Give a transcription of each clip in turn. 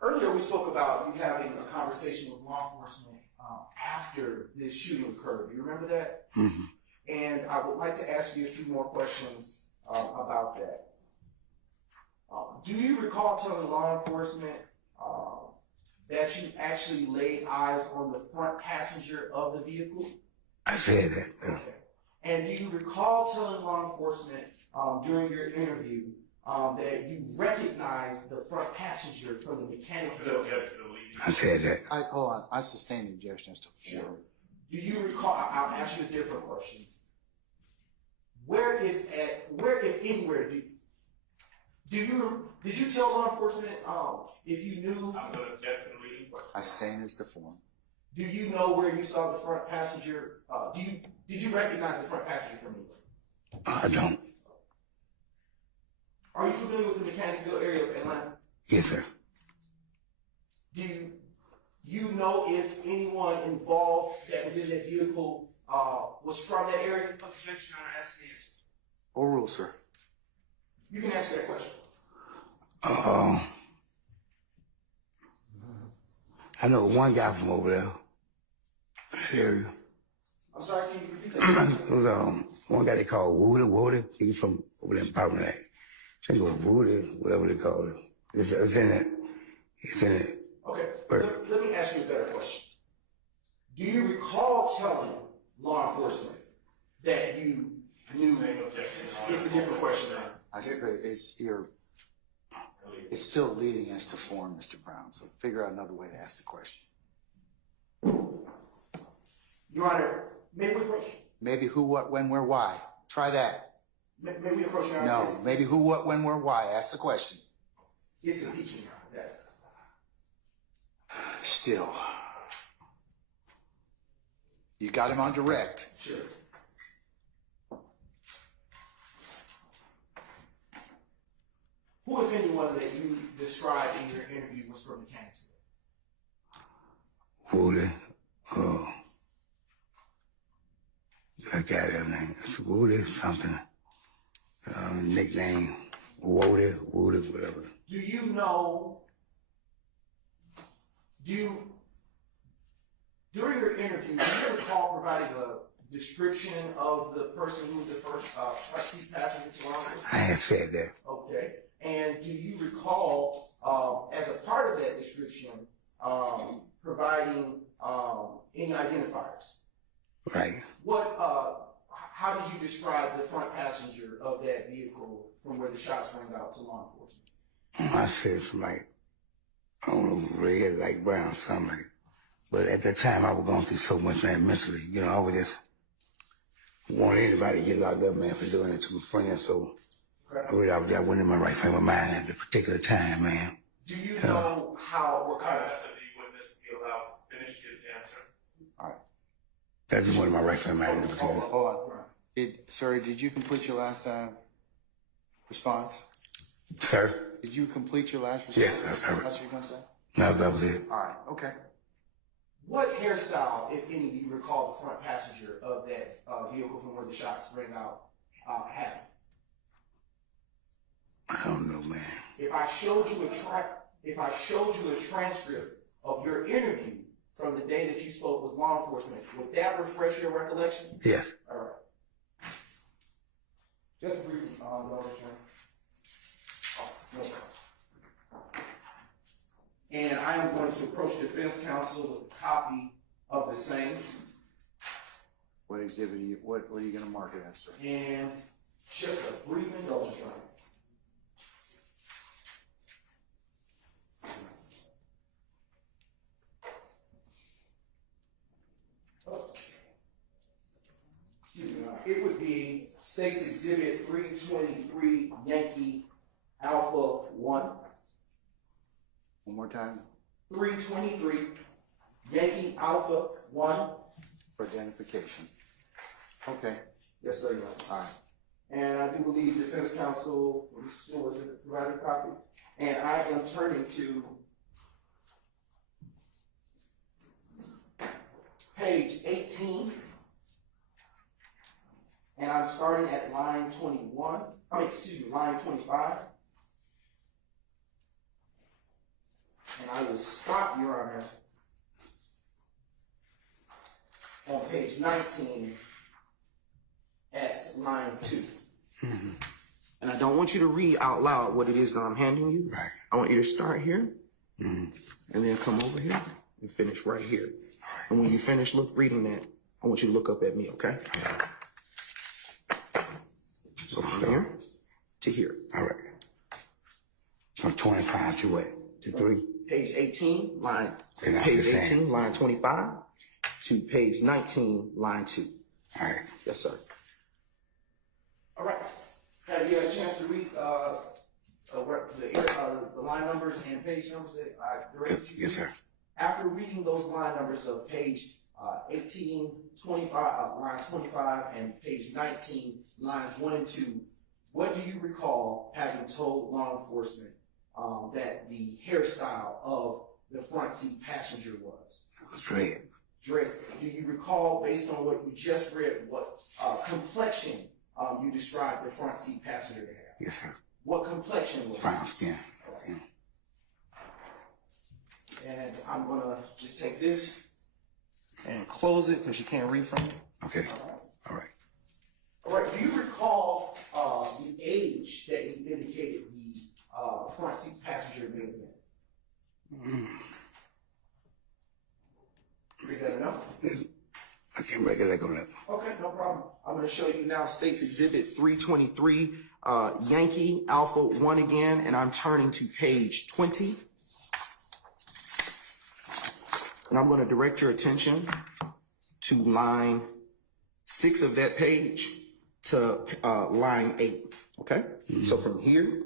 Earlier we spoke about you having a conversation with law enforcement after this shooting occurred. Do you remember that? Mm-hmm. And I would like to ask you a few more questions about that. Do you recall telling law enforcement that you actually laid eyes on the front passenger of the vehicle? I said that. Okay. And do you recall telling law enforcement during your interview that you recognized the front passenger from the mechanic's building? I said that. Hold on. I sustain the objection as to form. Sure. Do you recall? I'll ask you a different question. Where, if anywhere, did you tell law enforcement if you knew? I'm going to object to the reading question. I sustain as to form. Do you know where you saw the front passenger? Did you recognize the front passenger from anywhere? I don't. Are you familiar with the Mechanicsville area of Atlanta? Yes, sir. Do you know if anyone involved that was in that vehicle was from that area? Objection, Your Honor, ask the answer. Overrule, sir. You can answer that question. I know one guy from over there. That area. I'm sorry, can you repeat that? It was one guy they called Woody. He's from over there in Parliament. I think it was Woody, whatever they call it. It's in it. It's in it. Okay, let me ask you a better question. Do you recall telling law enforcement that you knew? It's a different question now. I say it's still leading as to form, Mr. Brown. So figure out another way to ask the question. Your Honor, may we approach? Maybe who, what, when, where, why. Try that. May we approach, Your Honor? No. Maybe who, what, when, where, why. Ask the question. It's impeaching, Your Honor. Yes. Still. You got him on direct. Sure. Who, if anyone, that you described in your interview was from Mechanicsville? Woody. I got that name. It's Woody something. Nickname. Woody, whatever. Do you know, during your interview, do you recall providing a description of the person who was the first front seat passenger to law enforcement? I had said that. Okay. And do you recall, as a part of that description, providing any identifiers? Right. How did you describe the front passenger of that vehicle from where the shots rang out to law enforcement? I said some like, I don't know, red, like brown, something like. But at that time, I was going through so much, man, mentally. You know, I was just want anybody to get locked up, man, for doing it to my friends. So I wasn't in my right frame of mind at the particular time, man. Do you know what kind of The witness be allowed to finish his answer. All right. That just wasn't my right frame of mind at the particular time. Hold on. Sir, did you complete your last response? Sir? Did you complete your last response? Yes, That's what you're going to say? No, that was it. All right. Okay. What hairstyle, if any, do you recall the front passenger of that vehicle from where the shots rang out had? I don't know, man. If I showed you a transcript of your interview from the day that you spoke with law enforcement, would that refresh your recollection? Yes. All right. Just a brief and I am going to approach defense counsel with a copy of the same. What exhibit are you, what are you going to mark it as, sir? And just a brief indulgence, Your Honor. Excuse me, it would be State's Exhibit 323 Yankee Alpha 1. One more time. 323 Yankee Alpha 1. For identification. Okay. Yes, sir, Your Honor. All right. And I do believe defense counsel was provided a copy. And I am turning to page 18. And I'm starting at line 21. Line 25. And And I will stop, Your Honor, on page 19 at line 2. And I don't want you to read out loud what it is that I'm handing you. Right. I want you to start here and then come over here and finish right here. And when you finish reading that, I want you to look up at me, okay? So from here to here. All right. From 25 to what? To 3? Page 18, line, Okay, page understand. 18, line 25 to page 19, line 2. All right. Yes, sir. All right. Have you had a chance to read the line numbers and page numbers that I directed you? Yes, sir. After reading those line numbers of page 18, 25, line 25, and page 19, lines 1 and 2, what do you recall having told law enforcement that the hairstyle of the front seat passenger was? It was red. Dress. Do you recall, based on what you just read, what complexion you described the front seat passenger to have? Yes, sir. What complexion was it? Brown skin. Yeah. And I'm going to just take this and close it because you can't read from it. Okay. All right. All right. Do you recall the age that you indicated the front seat passenger may have been? Is that enough? I can't recollect on that. Okay, no problem. I'm going to show you now State's Exhibit 323, Yankee Alpha 1 again, and I'm turning to page 20. And I'm going to direct your attention to line 6 of that page to line 8, okay? So from here,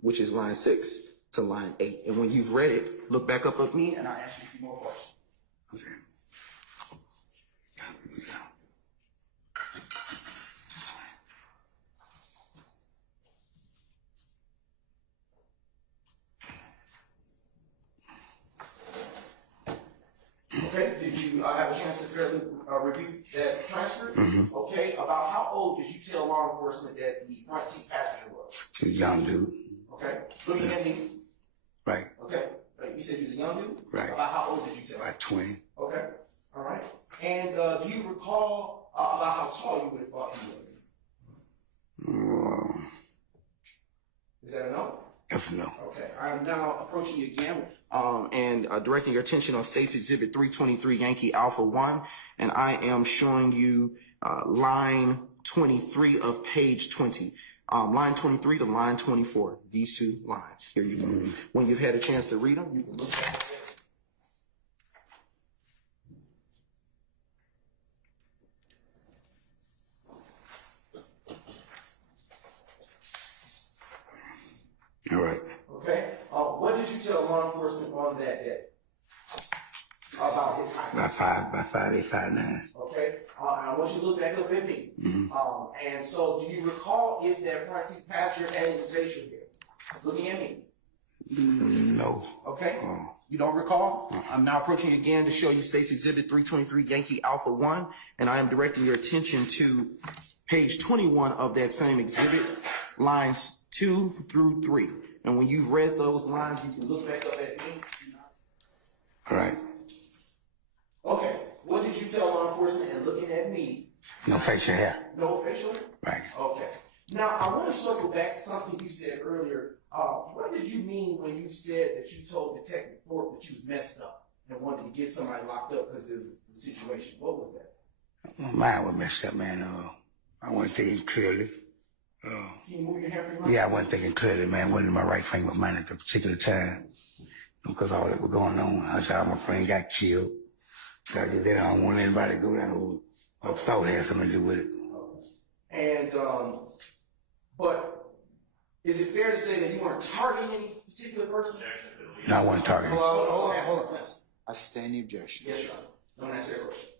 which is line 6, to line 8. And when you've read it, look back up at me, and I'll ask you a few more questions. Okay. Okay, did you have a chance to fairly review that transcript? Okay, about how old did you tell law enforcement that the front seat passenger was? He's a young dude. Okay, looking at me. Right. Okay, you said he was a young dude? Right. About how old did you tell? About 20. Okay, all right. And do you recall about how tall you would have thought he was? Is that a no? Yes or no? Okay, I'm now approaching you again and directing your attention on State's Exhibit 323 Yankee Alpha 1, and I am showing you line 23 of page 20. Line 23 to line 24, these 2 lines. Here you go. When you've had a chance to read them, you can look at them. All right. Okay. What did you tell law enforcement on that day about his height? By 5'8", 5'9". Okay. I want you to look back up at me. And so, do you recall if that front seat passenger had any facial hair? Looking at me. No. Okay. You don't recall? I'm now approaching you again to show you State's Exhibit 323 Yankee Alpha 1, and I am directing your attention to page 21 of that same exhibit, lines 2 through 3. And when you've read those lines, you can look back up at me. All right. Okay. What did you tell law enforcement and looking at me? No facial hair. No facial hair? Right. Okay. Now, I want to circle back to something you said earlier. What did you mean when you said that you told Detective Thorpe that you was messed up and wanted to get somebody locked up because of the situation? What was that? My mind was messed up, man. I wasn't thinking clearly. Can you move your hand for your mouth? Yeah, I wasn't thinking clearly, man. Wasn't in my right frame of mind at the particular time. Because all that was going on. I thought my friend got killed. So I just said I don't want anybody to go down who I thought had something to do with it. And, but is it fair to say that you weren't targeting any particular person? No, I wasn't targeting. Hold on. I stand the objection. Yes, Your Honor. Don't answer that question.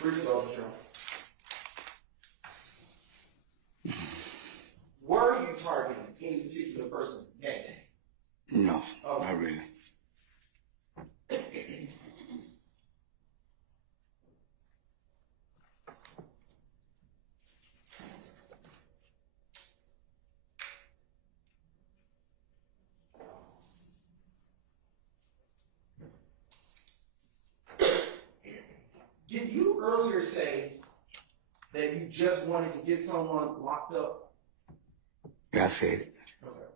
Briefly, Officer. Were you targeting any particular person that day? No, Oh. not really. Did you earlier say that you just wanted to get someone locked up? Yeah, I said it. Okay.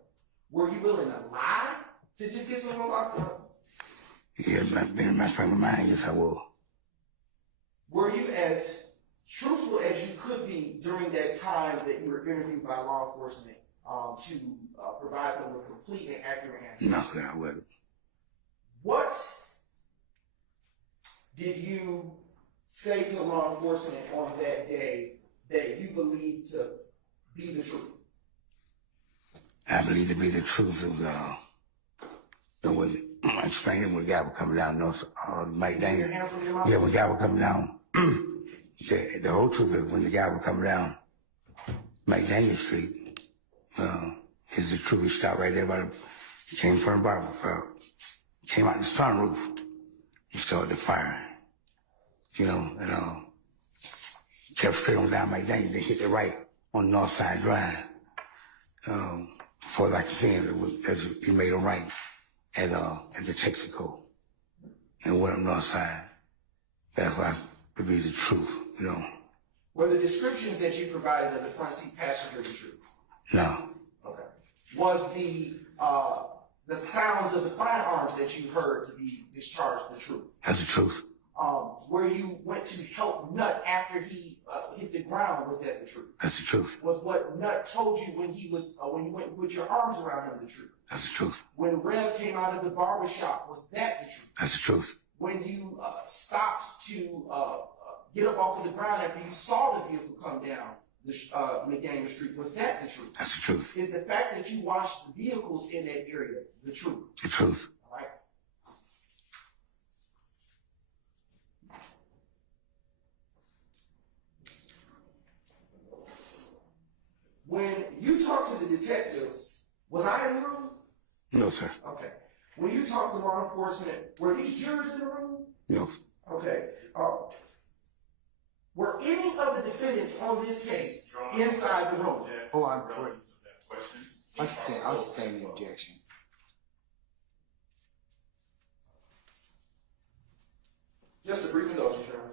Were you willing to lie to just get someone locked up? Yeah, being in my frame of mind, yes, I will. Were you as truthful as you could be during that time that you were interviewed by law enforcement to provide them with complete and accurate answers? No, I wasn't. What did you say to law enforcement on that day that you believed to be the truth? I believe to be the truth of when I explained it when the guy was coming down north, Mike Your Daniel. hand from your mouth? Yeah, when the guy was coming down, the whole truth is when the guy was coming down Mike Daniel Street, is the truth. He stopped right there by he came from the barbershop, came out the sunroof, he started firing, and kept straight on down Mike Daniel, then hit the right on North Side Drive. Before I could see him, as he made a right at the Texaco and went up North Side. That's why to be the truth, Were the descriptions that you provided of the front seat passenger the truth? No, Okay. Was the sounds of the firearms that you heard to be discharged the truth? that's the truth. Where you went to help Nut after he hit the ground, was that the truth? That's the truth. Was what Nut told you when he was when you went and put your arms around him the truth? That's the truth. When Rev came out of the barbershop, was that the truth? That's the truth. When you stopped to get up off of the ground after you saw the vehicle come down the McDaniel Street, was that the truth? That's the truth. Is the fact that you watched the vehicles in that area the truth? The truth. All right. When you talked to the detectives, was I in the room? No, sir. Okay. When you talked to law enforcement, were these jurors in the room? No. Okay. Were any of the defendants on this case inside the room? Hold on. Relevance of that question. I'll sustain the objection. Just a brief indulgence, Your Honor.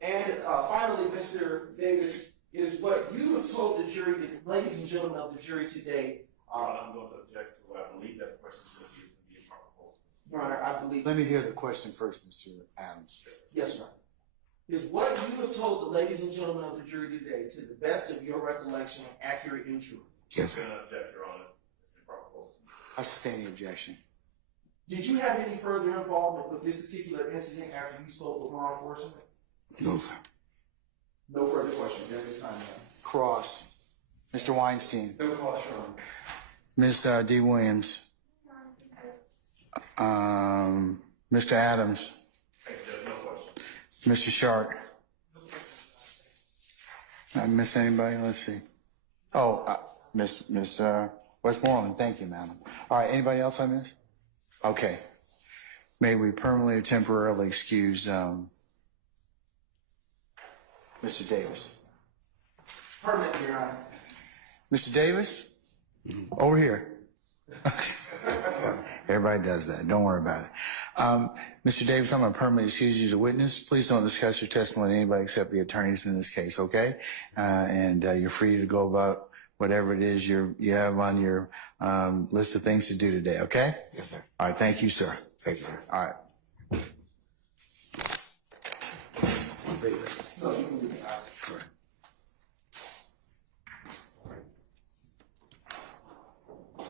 And finally, Mr. Davis, is what you have told the jury, ladies and gentlemen of the jury today. I'm going to object to what I believe that question is going to be a proper false. Your Honor, I believe. Let me hear the question first, Mr. Adams. Yes, Your Honor. Is what you have told the ladies and gentlemen of the jury today, to the best of your recollection, accurate and true? Yes, I'm sir. going to object, Your Honor. It's a proper false. I sustain the objection. Did you have any further involvement with this particular incident after you spoke with law enforcement? No, sir. No further questions at this time, ma'am. Cross. Mr. Weinstein. No cause, Your Honor. Ms. D. Williams. Mr. Adams. Thank you, Judge. No question. Mr. Sharp. I miss anybody? Let's see. Oh, Miss Westmoreland. Thank you, madam. All right. Anybody else I missed? Okay. May we permanently or temporarily excuse Mr. Davis? Permanently, Your Honor. Mr. Davis? Over here. Everybody does that. Don't worry about it. Mr. Davis, I'm going to permanently excuse you as a witness. Please don't discuss your testimony with anybody except the attorneys in this case, okay? And you're free to go about whatever it is you have on your list of things to do today, okay? Yes, sir. All right. Thank you, sir. Thank you, sir. All right. No, you can leave. All right.